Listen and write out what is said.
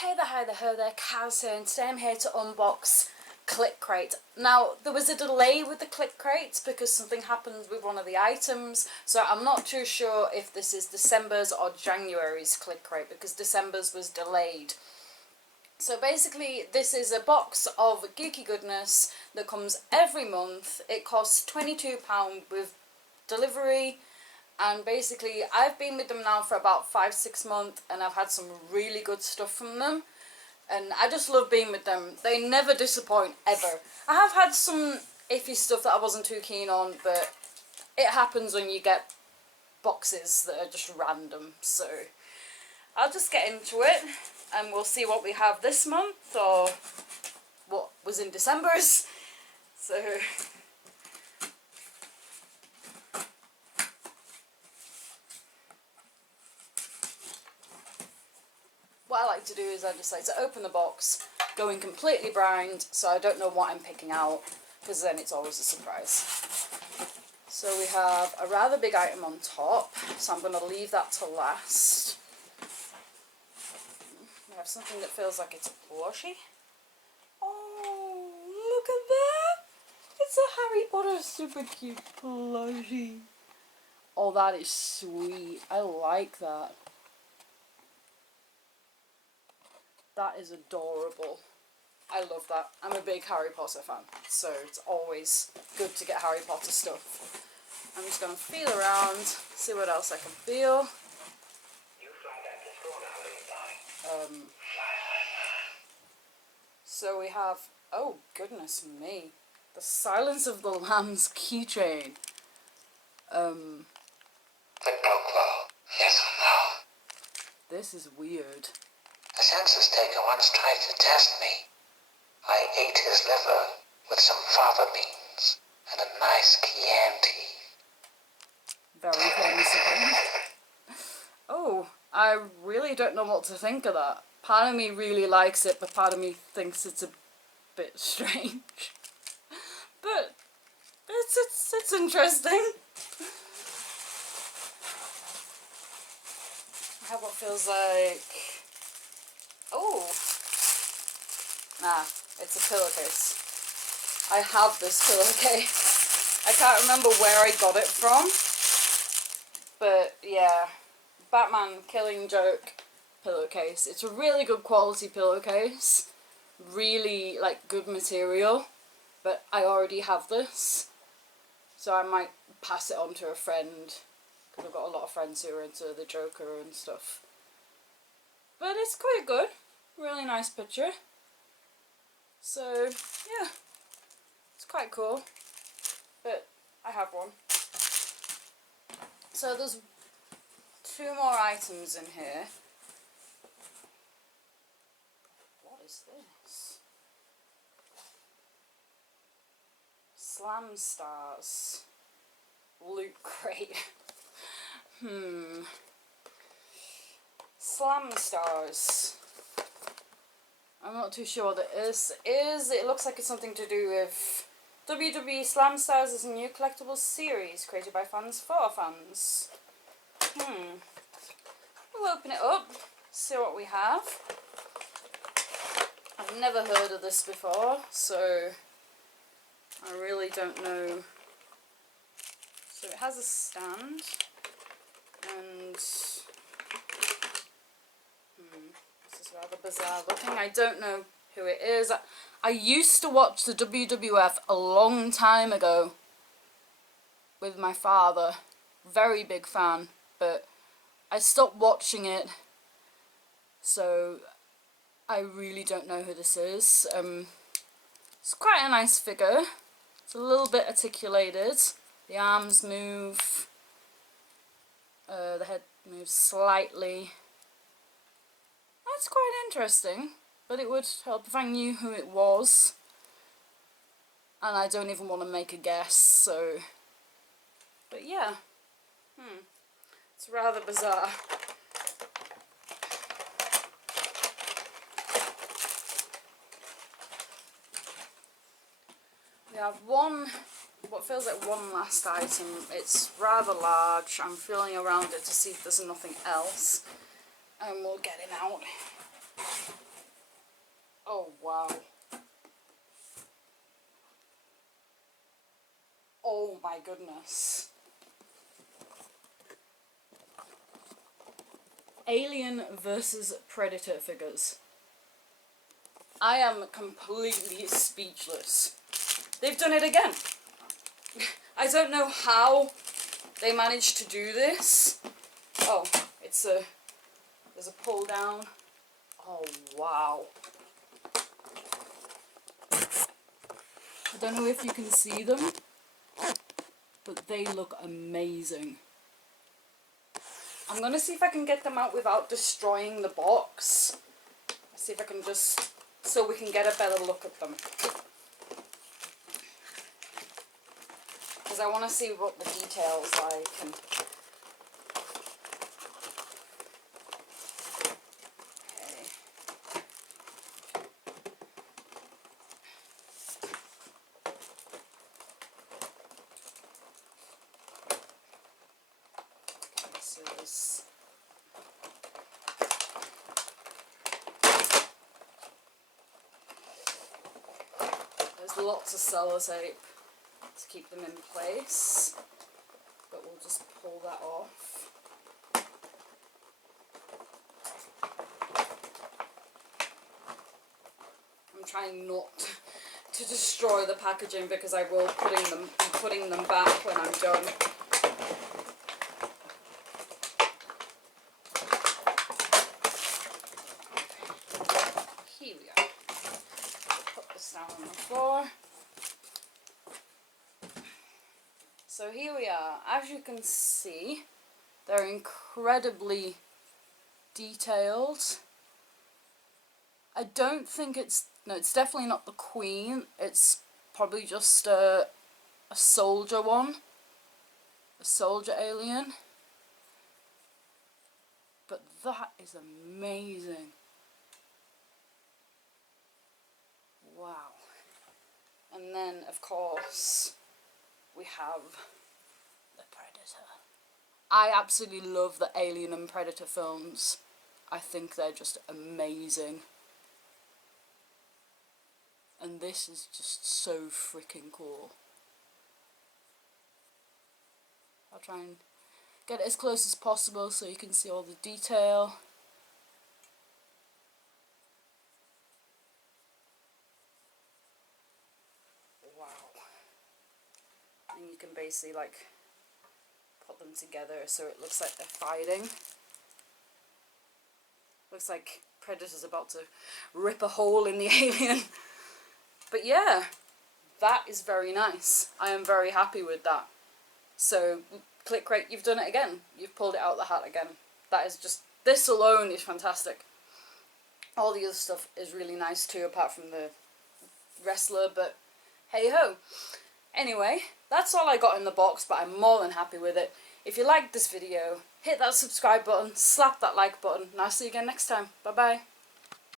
Hey there, Kaz here, and today I'm here to unbox Click Crate. Now, there was a delay with the Click Crates because something happened with one of the items, so I'm not too sure if this is December's or January's Click Crate because December's was delayed. So basically, this is a box of geeky goodness that comes every month. It costs £22 with delivery. And basically, I've been with them now for about 5-6 months and I've had some really good stuff from them. And I just love being with them. They never disappoint, ever. I have had some iffy stuff that I wasn't too keen on, but it happens when you get boxes that are just random. So I'll just get into it and we'll see what we have this month or what was in December's. So what I like to do is I just like to open the box, going completely blind, so I don't know what I'm picking out, because then it's always a surprise. So we have a rather big item on top, so I'm going to leave that to last. We have something that feels like it's a plushie. Oh, look at that! It's a Harry Potter super cute plushie. Oh, that is sweet. I like that. That is adorable. I love that. I'm a big Harry Potter fan, so it's always good to get Harry Potter stuff. I'm just going to feel around, see what else I can feel. So we have, oh goodness me, the Silence of the Lambs keychain. Yes or no? This is weird. The census taker once tried to test me. I ate his liver with some fava beans and a nice Chianti. Very famous event. Oh, I really don't know what to think of that. Part of me really likes it, but part of me thinks it's a bit strange. But it's interesting. I have what feels like... Oh! Nah, it's a pillowcase. I have this pillowcase. I can't remember where I got it from. But yeah, Batman Killing Joke pillowcase. It's a really good quality pillowcase. Really, like, good material. But I already have this. So I might pass it on to a friend. Because I've got a lot of friends who are into the Joker and stuff. But it's quite good. Really nice picture. So, yeah. It's quite cool. But I have one. So there's 2 more items in here. What is this? Slam Stars. Loot crate. Slam Stars. I'm not too sure what it is. It looks like it's something to do with WWE Slam Stars is a new collectible series created by fans for fans. We'll open it up, see what we have. I've never heard of this before, so I really don't know. So it has a stand, and this is rather bizarre looking. I don't know who it is. I used to watch the WWF a long time ago with my father. Very big fan, but I stopped watching it, so I really don't know who this is. It's quite a nice figure. It's a little bit articulated. The arms move. The head moves slightly. That's quite interesting, but it would help if I knew who it was. And I don't even want to make a guess, so... But yeah. It's rather bizarre. We have what feels like one last item. It's rather large. I'm feeling around it to see if there's nothing else. And we'll get him out. my goodness. Alien versus Predator figures. I am completely speechless. They've done it again. I don't know how they managed to do this. Oh, there's a pull down. Oh, wow. I don't know if you can see them, but they look amazing. I'm gonna see if I can get them out without destroying the box. Let's see if I can just, so we can get a better look at them. Because I want to see what the details like. And there's lots of sellotape to keep them in place, but we'll just pull that off. I'm trying not to destroy the packaging because I will be putting them back when I'm done. Here we are. Put this down on the floor. So here we are. As you can see, they're incredibly detailed. I don't think it's definitely not the Queen. It's probably just a soldier one. A soldier alien. But that is amazing. Wow. And then, of course, we have the Predator. I absolutely love the Alien and Predator films. I think they're just amazing. And this is just so freaking cool. I'll try and get it as close as possible so you can see all the detail. Wow. And you can basically like put them together so it looks like they're fighting. Looks like Predator's about to rip a hole in the alien. But yeah, that is very nice. I am very happy with that. So, Click Rate, you've done it again. You've pulled it out of the hat again. That is just, this alone is fantastic. All the other stuff is really nice too, apart from the wrestler, but hey ho. Anyway, that's all I got in the box, but I'm more than happy with it. If you liked this video, hit that subscribe button, slap that like button, and I'll see you again next time. Bye bye.